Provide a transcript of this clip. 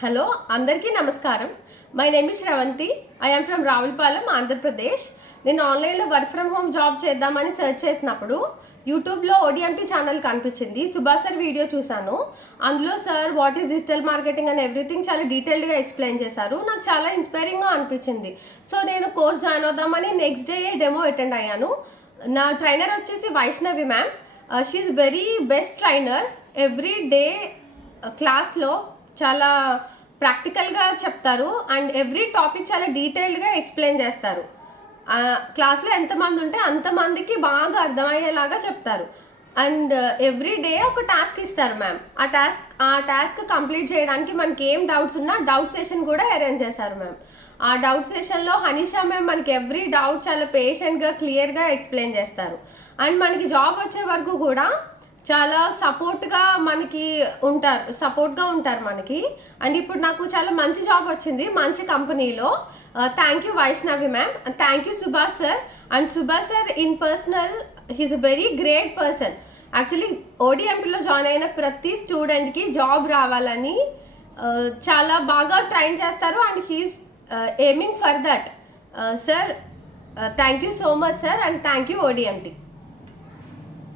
Hello అందరికీ నమస్కారం. My name is Sravanthi I from Ravulapalem Andhra Pradesh నేను ఆన్లైన్లో వర్క్ ఫ్రమ్ హోమ్ జాబ్ చేద్దామని సెర్చ్ చేసినప్పుడు యూట్యూబ్లో ఓడిఎంటీ ఛానల్ కనిపించింది. సుభాష్ సార్ వీడియో చూశాను. అందులో sir what is digital marketing and everything చాలా డీటెయిల్డ్గా ఎక్స్ప్లెయిన్ చేశారు. నాకు చాలా ఇన్స్పైరింగ్గా అనిపించింది. సో నేను కోర్స్ జాయిన్ అవుదామని నెక్స్ట్ డే డెమో అటెండ్ అయ్యాను. నా ట్రైనర్ వచ్చేసి Vaishnavi ma'am she very best trainer every day క్లాస్లో చాలా ప్రాక్టికల్గా చెప్తారు అండ్ ఎవ్రీ టాపిక్ చాలా డీటెయిల్డ్గా ఎక్స్ప్లెయిన్ చేస్తారు. క్లాస్లో ఎంతమంది ఉంటే అంతమందికి బాగా అర్థమయ్యేలాగా చెప్తారు. అండ్ ఎవ్రీ డే ఒక టాస్క్ ఇస్తారు మ్యామ్. ఆ టాస్క్ ఆ టాస్క్ కంప్లీట్ చేయడానికి మనకి ఏం డౌట్స్ ఉన్నా డౌట్ సెషన్ కూడా అరేంజ్ చేశారు మ్యామ్. ఆ డౌట్ సెషన్లో హనీషా మ్యామ్ మనకి ఎవ్రీ డౌట్ చాలా పేషెంట్గా క్లియర్గా ఎక్స్ప్లెయిన్ చేస్తారు. అండ్ మనకి జాబ్ వచ్చే వరకు కూడా చాలా సపోర్ట్గా మనకి ఉంటారు సపోర్ట్గా ఉంటారు మనకి. అండ్ ఇప్పుడు నాకు చాలా మంచి జాబ్ వచ్చింది మంచి కంపెనీలో thank you Vaishnavi ma'am thank you Subhash sir and Subhash sir in personal he's a very great person actually ఓడిఎంపీలో join అయిన ప్రతి స్టూడెంట్కి జాబ్ రావాలని చాలా బాగా ట్రైన్ చేస్తారు. And he's aiming for that sir thank you so much sir and thank you ODMT